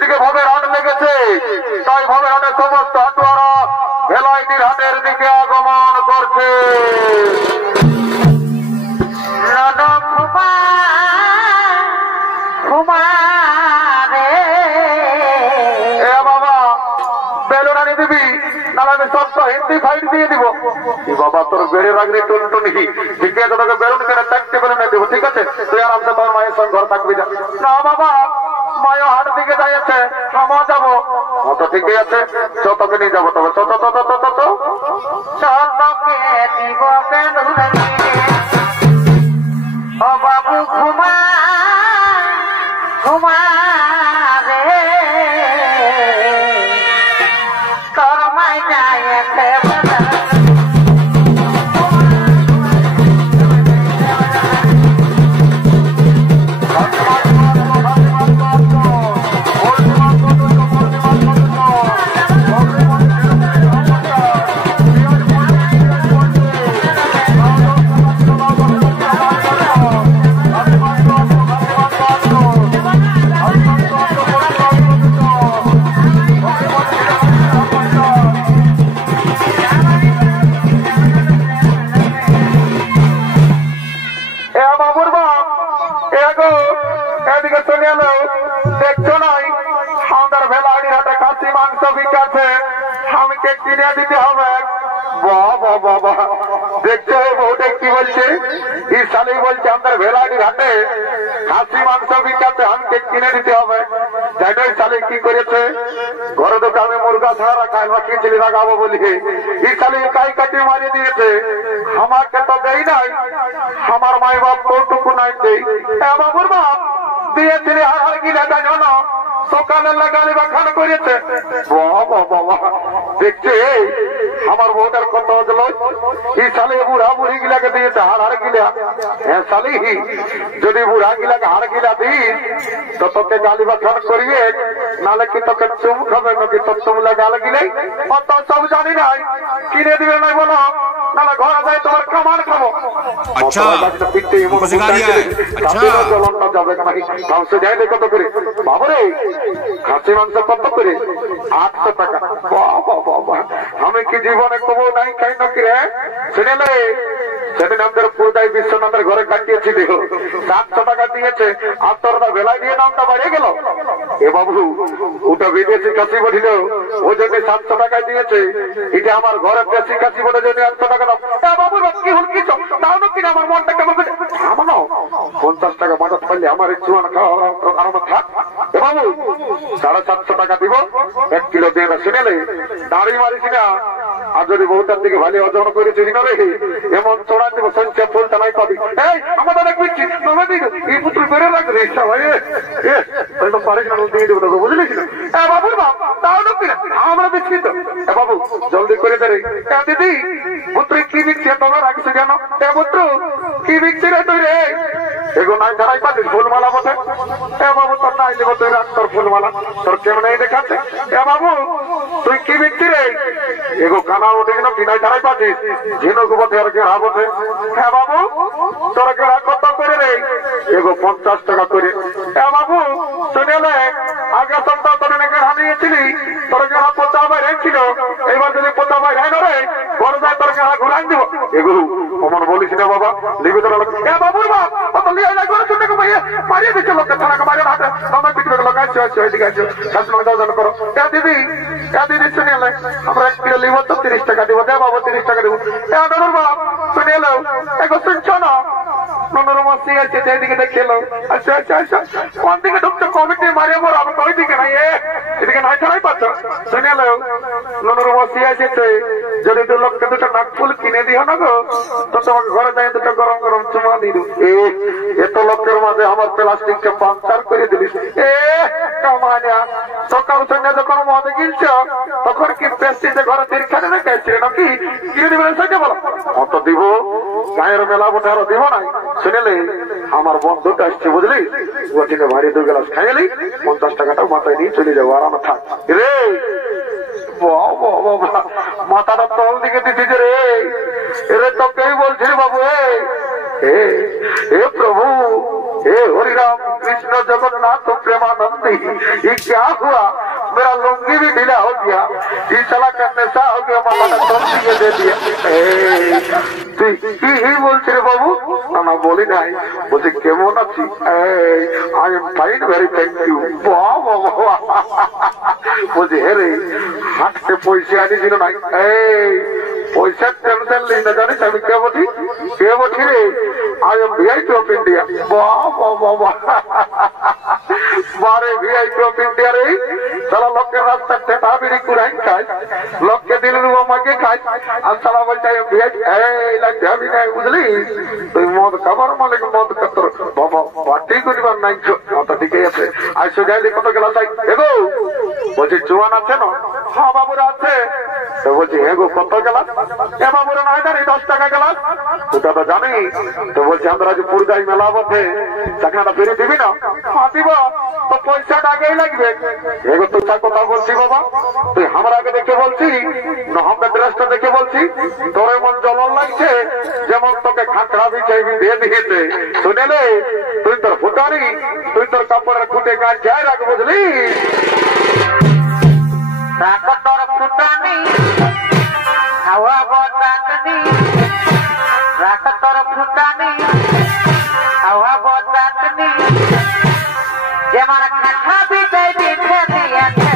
এদিকে ভবের হাট লেগেছে, তাই ভবের হাটের সমস্ত হাটুয়ারা ভেলাইটির হাটের দিকে আগমন করছে। বাবা বেলুন আনি দিবি, নাহলে আমি সব হিন্দি ফাইট দিয়ে দিব। বাবা তোর বেড়ে রাখবি টুনটুনি, ঠিক আছে তোকে বেলুন কেন চারটে বেলুন দিব, ঠিক আছে তুই আরামসে তোর মায়ের সঙ্গে ঘর থাকবি না। না বাবা মায়ও হাট দিকে যাইছে, আমরাও যাবো। তো ঠিকই আছে, তোকে নিয়ে যাবো। তবে ছোট ছোট ছোট ছোট তোকে দিব বেলুন। ও বাবু ঘুমা ঘুমা রে, তোর মাই যাইছে দেখছো নাই আমাদের ভেলাইটির হাটে খাসি মাংস বিকাছে, আমাকে কিনে দিতে হবে। বাবা বাবা দেখছো বউটা কি বলছে, এই শালি বলছে আমাদের ভেলাইটির হাটে খাসি মাংস বিকাছে, আমাকে কিনে দিতে হবে। জানো শালি কি করেছে, ঘরে দোকানে মুরগা ছাড়া রাখায় খিচড়ি লাগাবো বলি এই শালি কাই কাটি মারিয়ে দিয়েছে। আমাকে তো দেই নাই, আমার মাই বাপ কৌটুকু নাই দেই। বাবুর বাপ দিয়েছিলে আর কিনা জানো না, সকালে লাগালি বাখান করেছে। বাবা বাবা দেখছে আমার বউটার কত হলো, এই শালি বুড়া বুড়ি গিলাকে দিয়েছে হাড় গিলা। হ্যাঁ শালি যদি বুড়া গিলাকে হাড় গিলা দিস তো তোকে গালি বাখান করিয়ে, নালে কি তোকে চুম খাবে নাকি তোর চুমলা গাল গিলে অত সব জানি নাই, কিনে দিবে নাই বলো, নাহলে ঘরে যাই তোমার কামান খাবো। চলনটা যাবে নাকি মাংস যাইলে কত করে বাবরে, খাসি মাংস কত করে 800 টাকা। বাবা বাবা আমি কি জীবনে কবো নাই খাই নাকি রে। শুনেলে সেদিন আমাদের পুরোটাই বিশ্বনাথের ঘরে কাটিয়েছি, দেখো 700 টাকা দিয়েছে, আর তোর বেলায় দিয়ে নামটা বাড়িয়ে গেল। এ বাবু ওটা বিদেশি খাসি বলিল, ওই জন্য 700 টাকায় দিয়েছে। এটা আমার ঘরে দেশি খাসি বলে জন্য 800 টাকা দাম। বাবু কি হল কি তাও না কিনা আমার মনটা কেমন করে আমার 50 টাকা মাথাত পাইলে আমার চুয়ান খাওয়া থাক। এ বাবু 750 টাকা দিব, 1 কিলো দিয়ে না। শুনেলে দাঁড়ি মারিস না, আর যদি বউটার দিকে ভালো ওজন করেছিস না রে, এমন চড়া দিব সঞ্চয় ফুলটা নাই পাবি। এই আমাদের দেখছি এই পুত্র বেড়ে রাখবে সবাই পারিস না দিয়ে দেবো তোকে, বুঝলিস না। বাবুর বাপ তাও না কিনা আমরা দেখছি তো। বাবু জলদি করে দে রে। দিদি পুত্র কি বিকছে তোমার রাখিস জানো? পুত্র কি বিকছে রে তুই রে? এগো নাই ছাড়াই পাচ্ছিস ফুলমালা বটে। বাবু তোর নাই দেবো তুই রাখ তোর ফুলমালা, তোর কেমন এই দেখাচ্ছে। বাবু তুই কি বিকছি রে? এগো কানা ওঠে কিনা কি নাই ছাড়াই পাচ্ছিস ঝিনুক বটে আর গেড়া বটে। হ্যাঁ বাবু তোর গেড়া কত করে রে? এগো 50 টাকা করে। বাবু শুনেলে আগে সপ্তাহ তোর গেড়া নিয়েছিলি, তোর গেড়া পোচা বাইরে ছিল, এবার যদি পোচা বাইরে না রে ঘরে যায় তোর গেড়া ঘুরাই দিব। এগুলো অমন বলিস না বাবা, লিখে তোর বাবুর বাপ অত লিয়ে যায় করে শুনে মারিয়ে দিচ্ছে লোককে, থানাকে মারিয়ে হাতে আমার পিঠে লোক আসছে আসছে এদিকে আসছে শাসন দাওয়ান করো। দিদি দিদি শুনে আমরা 1 কিলো লিব তো 30 টাকা দিব। দে বাবু 30 টাকা দেবো। ননুর বাপ শুনে এলো এখন শুনছো না, ননুর মস্তি আছে যেদিকে দেখেলো। আচ্ছা আচ্ছা আচ্ছা কোন দিকে ঢুকছো কমিটি মারিয়ে মরো, আমি ওই দিকে নাই এদিকে নাই ছাড়াই পাচ্ছ। শুনে এলো ননুর মস্তি আছে, যদি 2 লক্ষ 2টা নাকফুল কিনে দিও না গো তো তোমাকে ঘরে যাই 2টা গরম গরম চুমা দিয়ে দেবো। এত লোকের মাঝে আমার প্লাস্টিককে পাঞ্চার করে দিলিস। কামানা সকাল সন্ধ্যা যখন মদে গিলছ তখন কি পেস্টিতে ঘরে তিরখানে রেখেছিল নাকি কিনে দিবেন সেটা বলো। অত দিব গায়ের মেলা বটে আরো দিব নাই। শুনেলে আমার বন্ধুটা আসছে বুঝলি, ওখানে ভারী 2 গ্লাস খাইলি 50 টাকাটাও মাথায় নিয়ে চলে যাবো, আরামে থাক রে। মাথাটা তল দিকে দিতে রে, এরে তোকেই বলছি বাবু। হে প্রভু, হে হরিরাম কৃষ্ণ জগন্নাথ প্রেমানন্দে बोली ये क्या हुआ, मेरा लुंगी भी ढीला हो गया, ये साला का नशा हो गया, मामा सब दिए दे दिया। ही बोलছে রে বাবু, না বলি নাই, বলছে কেমন আছি, I am fine very thank you. বলছে হে রে হাটতে পয়সা আনিছিল নাই, পয়সার টেনশন নেই না, জানিস আমি কে বলি রে, I am VIP of India. বারে ভিআইপি অফ ইন্ডিয়া রে, সারা লোকের রাস্তা টেটা বিড়ি কুড়াই খায়, লোককে দিলেন আমাকে খায়, আর সারা বলছে ভিআইপি লাগবে আমি নাই, বুঝলি তুই মদ খাবার মালিক মদ কত বাবা পার্টি করিবার নাই, ঠিকই আছে। আর সোজাইলি কত গেলাস এগো, বলছি জোয়ান আছে না, হ্যাঁ বাবুরা আছে, তো বলছি এগো কত গেলাস, এ বাবুরা নাই জানি 10 টাকা গেলাস, ওটা তো জানি, তো বলছি আমরা যে পুরগাই মেলা বসে টাকাটা ফিরে দিবি না, হ্যাঁ দিব, তো পয়সাটা আগেই লাগবে। এগো তুই কথা বলছি বাবা, তুই আমার আগে দেখে বলছি না আমরা ড্রেসটা দেখে বলছি, তোর এমন জ্বলন লাগছে যেমন তোকে খাঁকড়া বিছাই দিয়ে দিয়েছে, শুনেলে তুই তোর ফুটারি, তুই তোর কাপড়ের খুঁটে গাছ যায় রাখ, বুঝলি তোর ফুটানি হাওয়া বতানি, রাখ তোর ফুটানি হাওয়া বতানি, যেমন খাঁকড়া বিছাই দিতে দিয়েছে,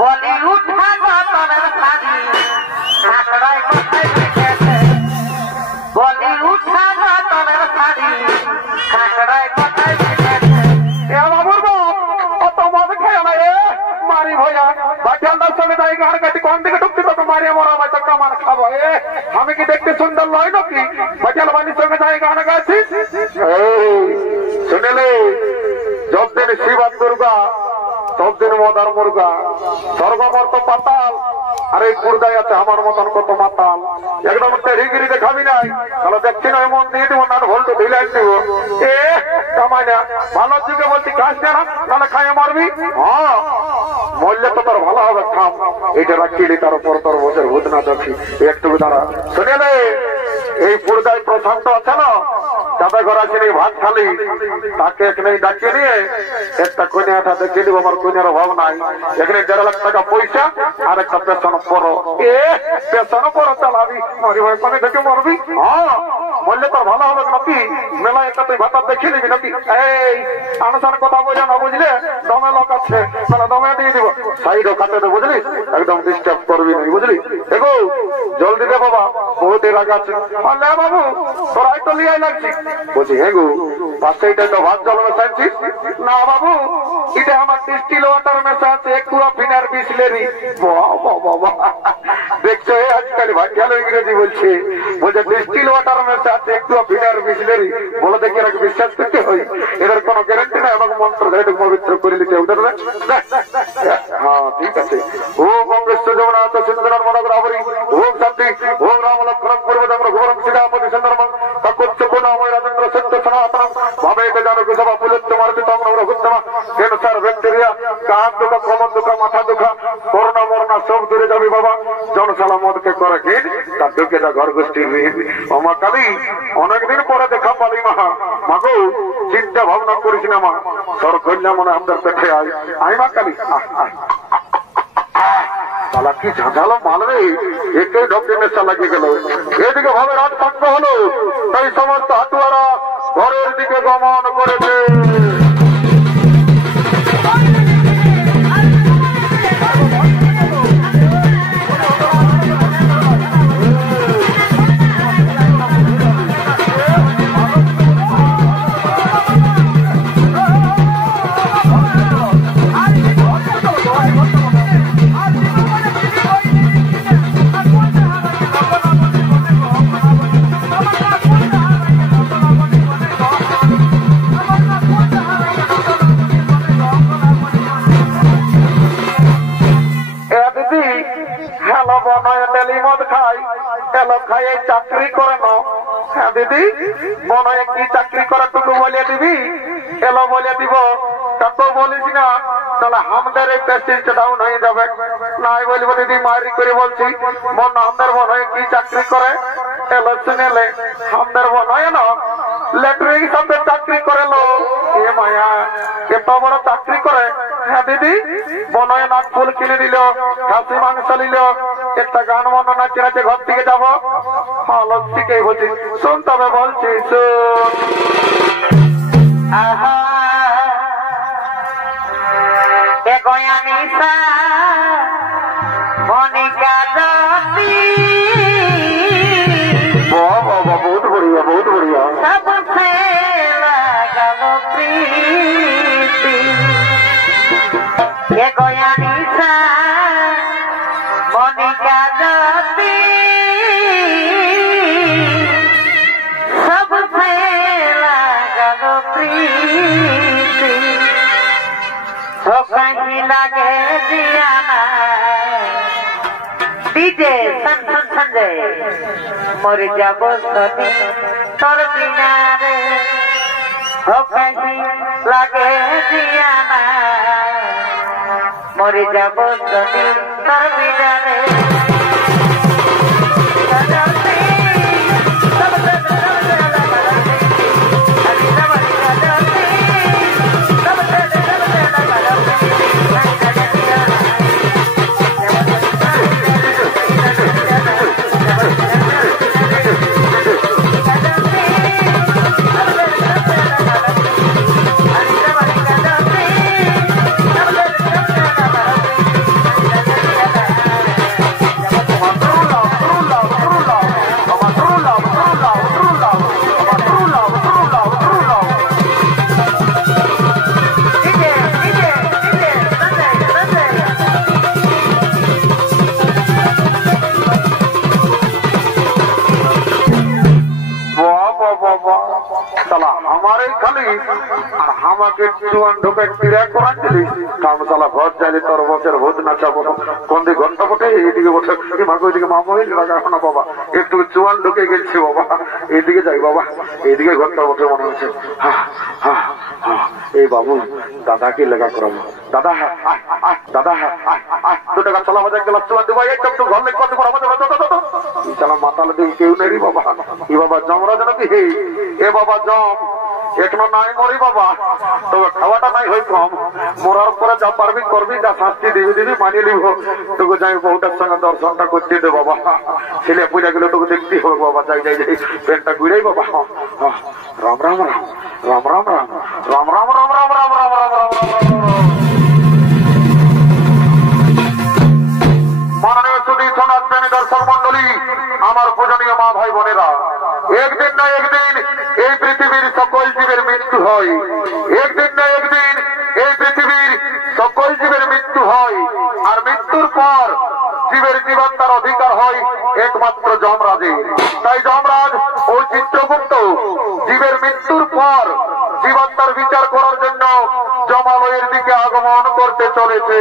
বলি উঠা গতলের শাড়ি খাঁকড়ায় কোথায় দিয়েছে, বলি উঠা গতলের শাড়ি খাঁকড়ায় কোথায় দিয়েছে। এ বাবুর বাপ অত মদ খেয়ে না রে মারি ভয়া, বাচ্চাটার সঙ্গে তাই গান কাটি কোন দিকে ঢুকতে তো মারি আমার আমার তো কামান খাবো, আমি কি দেখতে সুন্দর নয় নাকি, বাচ্চাল বাড়ির সঙ্গে তাই গান গাইছি। শুনেলে যতদিন শিব আর দুর্গা ততদিন মদার মুর্গা, স্বর্গ মর্ত পাতাল, আর এই কুর্দায় আছে আমার মতন কত মাতাল, একদম টেরিগিরি দেখাবি নাই, তাহলে দেখছি না এমন দিয়ে দিব, না ভোল্ট ঢিলাই দিব, কামাই না ভালো দিকে বলছি খাস না, তাহলে খাইয়ে মারবি, হ্যাঁ মরলে তো তোর ভালো হবে, খাম এইটা রাখিলি তার উপর তোর বছর ভূত না দেখি একটু দাঁড়া। শুনে নে এই পুরদায় প্রশান্ত আছে না, যাদের ঘর আছে ভাত খালি, তাকে এখানে ডাকিয়ে নিয়ে একটা কন্যাটা দেখিয়ে দিব, আমার কন্যার অভাব নাই, এখানে 1.5 লাখ টাকা পয়সা আর একটা পেছন পড়ো, পেছন পড়ো চালাবি, মরি ভাই পানি দেখে মরবি, হ্যাঁ মরলে তোর ভালো হবে নাকি, মেলা একটা তুই ভাতা দেখিয়ে নিবি নাকি, এই আনসার কথা বোঝা না বুঝলে, দমে লোক আছে তাহলে দমে দিয়ে দিব, সাইডও খাতে দে, বুঝলি একদম ডিস্টার্ব করবি না, বুঝলি দেখো জলদি দে বাবা, বহুত রাগ আছে, বাবু তোরাই তো লিয়াই লাগছি, বলছি হ্যাঁ গো পাশে এটাই তো ভাত জল মেশাচ্ছিস, না বাবু এটা আমার ডিস্টিল ওয়াটার মেশা আছে, একুয়া ফিনার বিসলেরি, বাবা দেখছো আজকাল ভাগ্যাল ইংরেজি বলছে, বলছে ডিস্টিল ওয়াটার মেশা আছে, একুয়া ফিনার বিসলেরি, বলে দেখে এরা বিশ্বাস করতে হয়, এদের কোনো গ্যারান্টি নাই, আমাকে মন্ত্র ধরে পবিত্র করে দিতে ওদের, হ্যাঁ ঠিক আছে। ওম কংগ্রেস জগন্নাথ সিন্ধুর মনোগ্র আবরি, ওম শান্তি, ওম রাম লক্ষ্মণ পূর্বদম্র ঘোরম সীতাপতি সুন্দরম তকুচ্চ পুনময় রাজেন্দ্র সত্য সনাতনম ভাবে জানকী সভা পুলত্য মার্জিতম রঘুত্তম, ক্যান্সার ব্যাকটেরিয়া কান দুঃখ কমন দুঃখ মাথা দুঃখ করোনা মরনা সব দূরে যাবে বাবা, জনশালা মদকে করে কিন তার ঢুকে যা ঘর গোষ্ঠীর ঋণ, আমা কালী অনেকদিন পরে দেখা পালি মাহা, মাগো চিন্তা ভাবনা করিস না মা, তোর কন্যা মনে আমাদের পেটে আয়, আই মা কালী তালা কি ঝাঁঝালো মালবে, একে ঢোকে নেশা লাগিয়ে গেল, এদিকে ভাবে রাত থাকতে হলো, তাই সমস্ত হাটুয়ারা ঘরের দিকে গমন করেছে। চাকরি করে না, হ্যাঁ দিদি মনে হয় কি চাকরি করার টুকু বলে দিবি, এলো বলে দিব, তত বলিস না তাহলে আমাদের এই প্রেস্টিজ ডাউন হয়ে যাবে, নাই বলবো দিদি মারি করে বলছি, আমাদের মনে হয় কি চাকরি করে, এলো শুনেলে আমাদের মনে হয় না ল্যাট্রিন সাথে চাকরি করে লো এ মায়া এত বড় চাকরি করে হ্যাঁ দিদি বনয় নাক ফুল কিনে দিল খাসি মাংস নিল একটা গান বান্না নাচে নাচে ঘর থেকে যাবো ভালো ঠিকই বলছি শোন তবে বলছি শোন মনিকা बहुत बढ़िया बहुत बढ़िया सबसे लगल प्रीति ये गोया निशा मोनिका ज्योति सबसे लगल प्रीति तो कहीं लगे दियाना डीजे सन सन संजय मर যাব সদি তোর বিনা রে ও কहीं লাগে জিয়ানা মর যাব সদি তোর বিনা রে তোর বসের ভোট নাচাবো কোন দিকে ঘন্টা বটে এইদিকে বসে মাকে ওইদিকে মামা হইল না বাবা একটু চুয়ান ঢুকে গেছি বাবা এইদিকে যাই বাবা এইদিকে ঘন্টা বটে মনে হচ্ছে এই বাবু দাদাকে লেখা করাবো দাদা দাদা 2 টাকা চলা বাজার গেলাম চুয়ান দেবো একদম তো ঘর লেখা চালা মাতাল দিয়ে কেউ নেই বাবা ই বাবা জমরাজ নাকি এ বাবা জম এখনো নাই মরি বাবা তবে খাওয়াটা নাই হয় কম মরার পরে যা পারবি করবি যা শাস্তি দিবি দিবি মানিয়ে নিব তোকে যাই বহুটার সঙ্গে দর্শনটা করতে দে বাবা ছেলে পূজা গেলে তোকে দেখতেই হবে বাবা যাই যাই যাই পেনটা ঘুরেই বাবা রাম রাম রাম রাম রাম রাম রাম রাম রাম রাম রাম রাম রাম রাম মাননীয় সুধী সনাতনী দর্শক মন্ডলী আমার পূজনীয় মা ভাই বোনেরা একদিন না একদিন এই পৃথিবীর সকল জীবের মৃত্যু হয় একদিন না একদিন এই পৃথিবীর সকল জীবের মৃত্যু হয় আর মৃত্যুর পর জীবের জীবাত্মার অধিকার হয় একমাত্র যমরাজের তাই যমরাজ ও চিত্রগুপ্ত জীবের মৃত্যুর পর জীবাত্মার বিচার করার জন্য যমালয়ের দিকে আগমন করতে চলেছে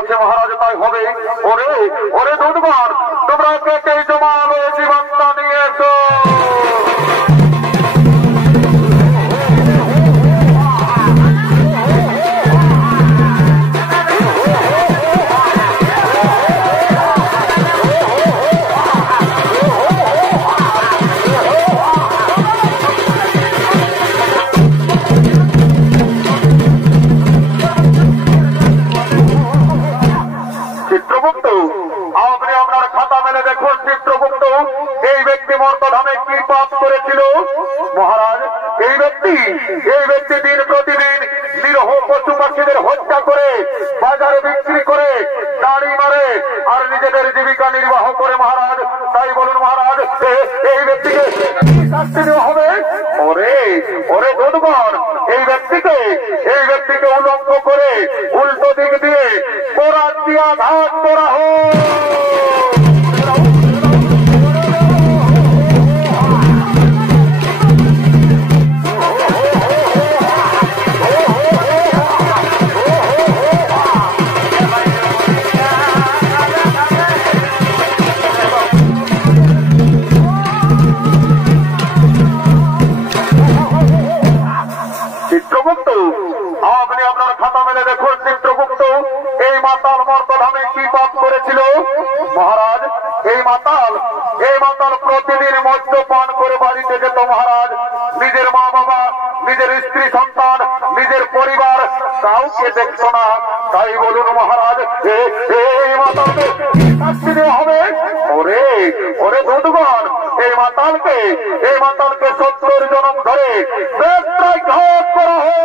আছে মহারাজ, তাই হবে। ওরে ওরে দুধগণ, তোমরা কে কে জমালো জীবনটা নিয়ে এসো। চিত্রগুপ্ত, আপনি আপনার খাতা মেলে দেখুন। চিত্রগুপ্ত, এই ব্যক্তি মর্তধামে কি পাপ করেছিল? মহারাজ, এই ব্যক্তি দিন প্রতিদিন নিরহ পশু পাখিদের হত্যা করে বাজারে বিক্রি করে দাড়ি মারে আর নিজেদের জীবিকা নির্বাহ করে মহারাজ। তাই বলুন মহারাজ, এই ব্যক্তিকে কি শাস্তি দেওয়া হবে? ওরে ওরে দুধগণ, এই ব্যক্তিকে উলঙ্গ করে উল্টো দিক দিয়ে কোরাত দিয়া ঘাত করা হোক। চিত্রগুপ্ত, আপনি আপনার খাতা মেলে দেখুন। চিত্রগুপ্ত, এই মাতাল মর্তধামে কি পাপ করেছিল? মহারাজ, এই মাতাল প্রতিদিন মদ্যপান করে বাড়িতে যেত মহারাজ। নিজের মা বাবা, নিজের স্ত্রী সন্তান, নিজের পরিবার কাউকে দেখত না। তাই বলুন মহারাজ, এই মাতালকে কি শাস্তি দেওয়া হবে? ওরে ওরে দুধগণ, এই মাতালকে 70 জনম ধরে বেত্রায় ঘাত করা হোক।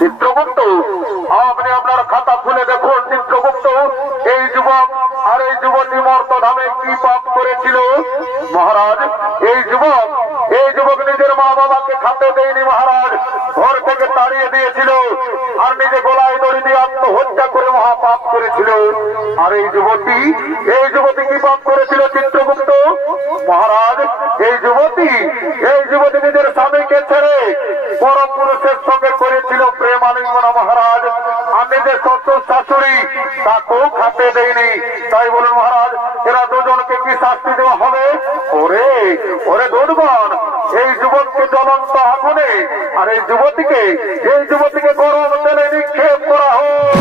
চিত্রগুপ্ত, আপনি আপনার খাতা খুলে দেখুন। চিত্রগুপ্ত, এই যুবক আর এই যুবতী মর্তধামে কি পাপ করেছিল? মহারাজ, এই যুবক নিজের মা বাবাকে খাতে দেয়নি মহারাজ, ঘর থেকে তাড়িয়ে দিয়েছিল আর নিজে গলায় দড়ি দিয়ে আত্মহত্যা করে মহাপাপ করেছিল। আর এই যুবতী কি পাপ করেছিল? চিত্রগুপ্ত মহারাজ, এই যুবতী নিজের স্বামীকে ছেড়ে বড় পুরুষের সঙ্গে করেছিল প্রেমালিঙ্গন মহারাজ। আর নিজের শ্বশুর শাশুড়ি তাকেও খাতে দেয়নি। তাই বলুন মহারাজ, এরা দুজনকে কি শাস্তি দেওয়া হবে? ওরে ওরে দুধগণ, এই যুবককে জ্বলন্ত আগুনে আর এই যুবতীকে গরম তেলে নিক্ষেপ করা হোক।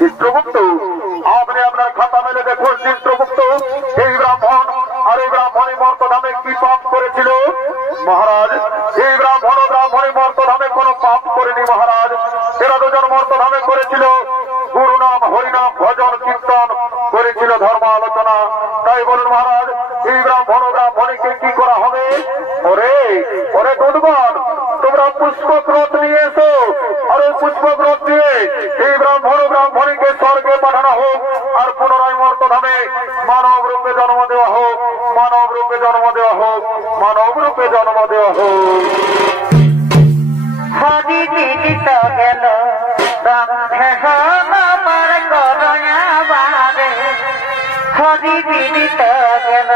চিত্রগুপ্ত, আপনি আপনার খাতা মেলে দেখুন। চিত্রগুপ্ত, এই ব্রাহ্মণ আর এই ব্রাহ্মণী মর্তধামে কি পাপ করেছিল? মহারাজ, এই ব্রাহ্মণী মর্তধামে কোন পাপ করেনি মহারাজ। এরা দুজন মর্তধামে করেছিল গুরু নাম, হরিনাম, ভজন, কীর্তন করেছিল, ধর্ম আলোচনা। তাই বলুন মহারাজ, এই ব্রাহ্মণীকে কি করা হবে? ওরে ওরে দুধগণ, তোমরা পুষ্পক্রোধ নিয়ে এসো আর ওই পুষ্পক্রোধ দিয়ে এই ব্রাহ্মণীকে স্বর্গে পাঠানো হোক আর পুনরায় মর্তধামে মানব রূপে জন্ম দেওয়া হোক। হরি দিদিত গেল আমার করয়া বারে, হরি দিদিত গেল